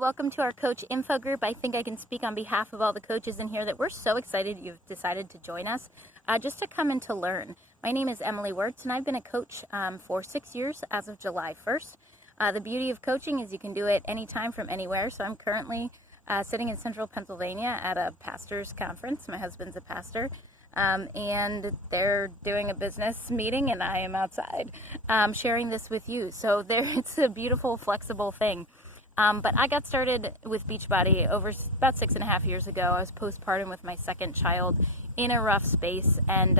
Welcome to our coach info group. I think I can speak on behalf of all the coaches in here that we're so excited you've decided to join us just to come and to learn. My name is Emily Wirtz, and I've been a coach for 6 years as of July 1st. The beauty of coaching is you can do it anytime from anywhere. So I'm currently sitting in central Pennsylvania at a pastor's conference. My husband's a pastor, and they're doing a business meeting, and I am outside sharing this with you. So it's a beautiful, flexible thing. But I got started with Beachbody over about 6.5 years ago. I was postpartum with my second child in a rough space and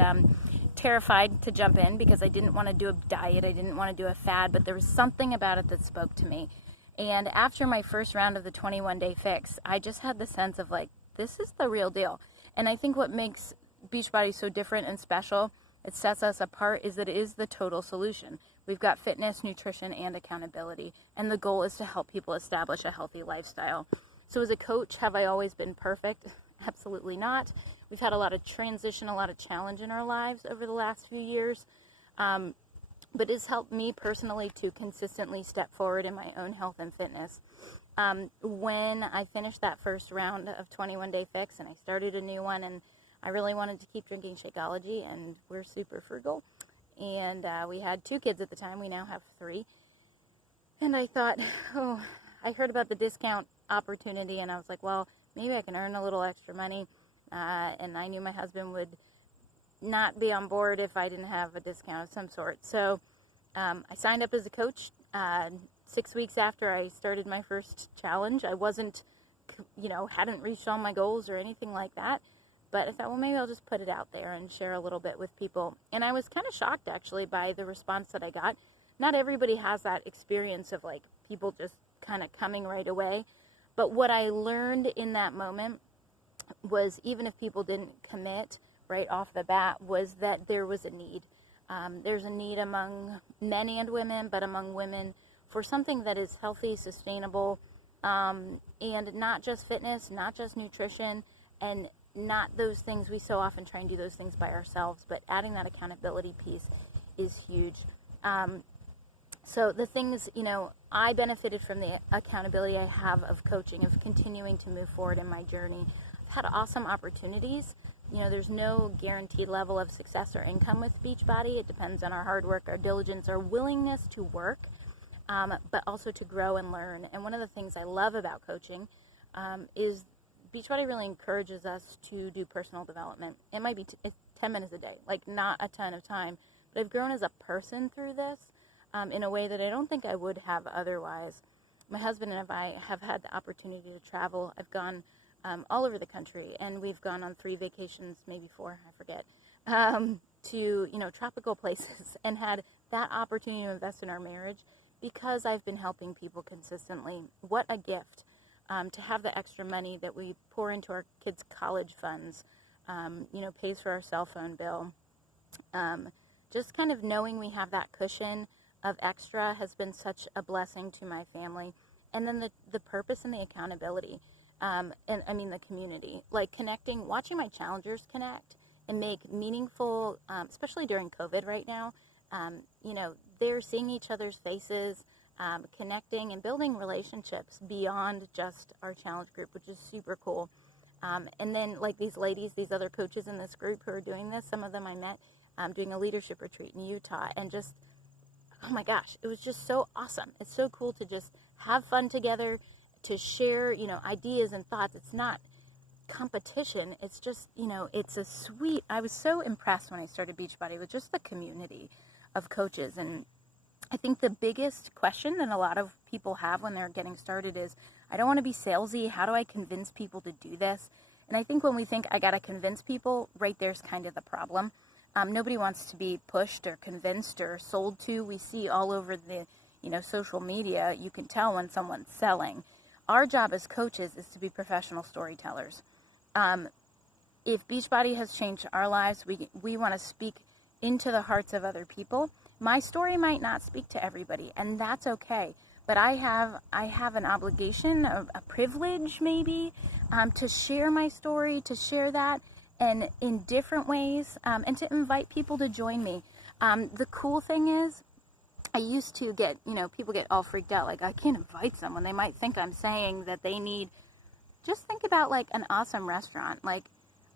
terrified to jump in because I didn't want to do a diet. I didn't want to do a fad, but there was something about it that spoke to me. And after my first round of the 21-day fix, I just had the sense of like, this is the real deal. And I think what makes Beachbody so different and special, it sets us apart, is that it is the total solution. We've got fitness, nutrition, and accountability, and the goal is to help people establish a healthy lifestyle. So as a coach, have I always been perfect? Absolutely not. We've had a lot of transition, a lot of challenge in our lives over the last few years, but it's helped me personally to consistently step forward in my own health and fitness. When I finished that first round of 21-day fix and I started a new one, and I really wanted to keep drinking Shakeology, and we're super frugal. And we had 2 kids at the time. We now have 3. And I thought, I heard about the discount opportunity, and I was like, well, maybe I can earn a little extra money. And I knew my husband would not be on board if I didn't have a discount of some sort. So I signed up as a coach 6 weeks after I started my first challenge. I wasn't, hadn't reached all my goals or anything like that. But I thought, well, maybe I'll just put it out there and share a little bit with people. And I was kind of shocked, actually, by the response that I got. Not everybody has that experience of, like, people just kind of coming right away. But what I learned in that moment was, even if people didn't commit right off the bat, was that there was a need. There's a need among men and women, but among women, for something that is healthy, sustainable, and not just fitness, not just nutrition, and not those things. We so often try and do those things by ourselves, but adding that accountability piece is huge. So the things, I benefited from the accountability I have of coaching, of continuing to move forward in my journey. I've had awesome opportunities. There's no guaranteed level of success or income with Beachbody. It depends on our hard work, our diligence, our willingness to work, but also to grow and learn. And one of the things I love about coaching is Beachbody really encourages us to do personal development. It might be 10 minutes a day, like not a ton of time, but I've grown as a person through this in a way that I don't think I would have otherwise. My husband and I have had the opportunity to travel. I've gone all over the country, and we've gone on 3 vacations, maybe 4, I forget, to tropical places, and had that opportunity to invest in our marriage because I've been helping people consistently. What a gift. To have the extra money that we pour into our kids' college funds, pays for our cell phone bill. Just kind of knowing we have that cushion of extra has been such a blessing to my family. And then the purpose and the accountability, the community, like connecting, watching my challengers connect and make meaningful, especially during COVID right now, they're seeing each other's faces, connecting and building relationships beyond just our challenge group, which is super cool. And then like these ladies, these other coaches in this group who are doing this, some of them I met doing a leadership retreat in Utah, and just, oh my gosh, it was just so awesome. It's so cool to just have fun together, to share, ideas and thoughts. It's not competition. It's just, I was so impressed when I started Beachbody with just the community of coaches. And I think the biggest question that a lot of people have when they're getting started is, I don't want to be salesy. How do I convince people to do this? And I think when we think I got to convince people, right there's kind of the problem. Nobody wants to be pushed or convinced or sold to. We see all over the, social media, you can tell when someone's selling. Our job as coaches is to be professional storytellers. If Beachbody has changed our lives, we want to speak into the hearts of other people. My story might not speak to everybody, and that's okay. But I have an obligation, a privilege maybe, to share my story, to share that, and in different ways, and to invite people to join me. The cool thing is, I used to get, people get all freaked out, like, I can't invite someone. They might think I'm saying that they need, just think about like an awesome restaurant. Like,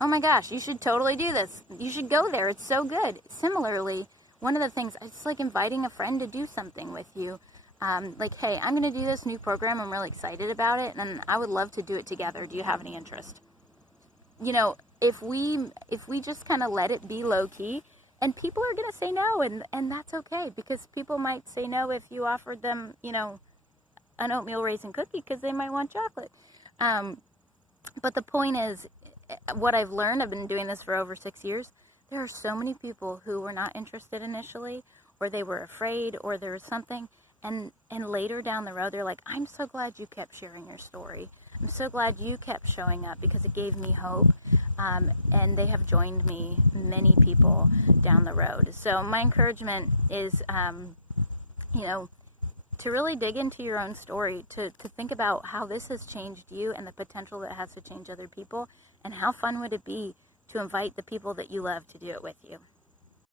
oh my gosh, you should totally do this. You should go there. It's so good. Similarly, one of the things, it's like inviting a friend to do something with you. Like, hey, I'm going to do this new program. I'm really excited about it, and I would love to do it together. Do you have any interest? If we just kind of let it be low key, and people are going to say no, and that's okay, because people might say no if you offered them, an oatmeal raisin cookie, because they might want chocolate. But the point is, what I've learned, I've been doing this for over 6 years, there are so many people who were not interested initially, or they were afraid, or there was something, and later down the road, they're like, I'm so glad you kept sharing your story. I'm so glad you kept showing up, because it gave me hope. And they have joined me, many people, down the road. So my encouragement is, to really dig into your own story, to think about how this has changed you and the potential that it has to change other people, and how fun would it be to invite the people that you love to do it with you.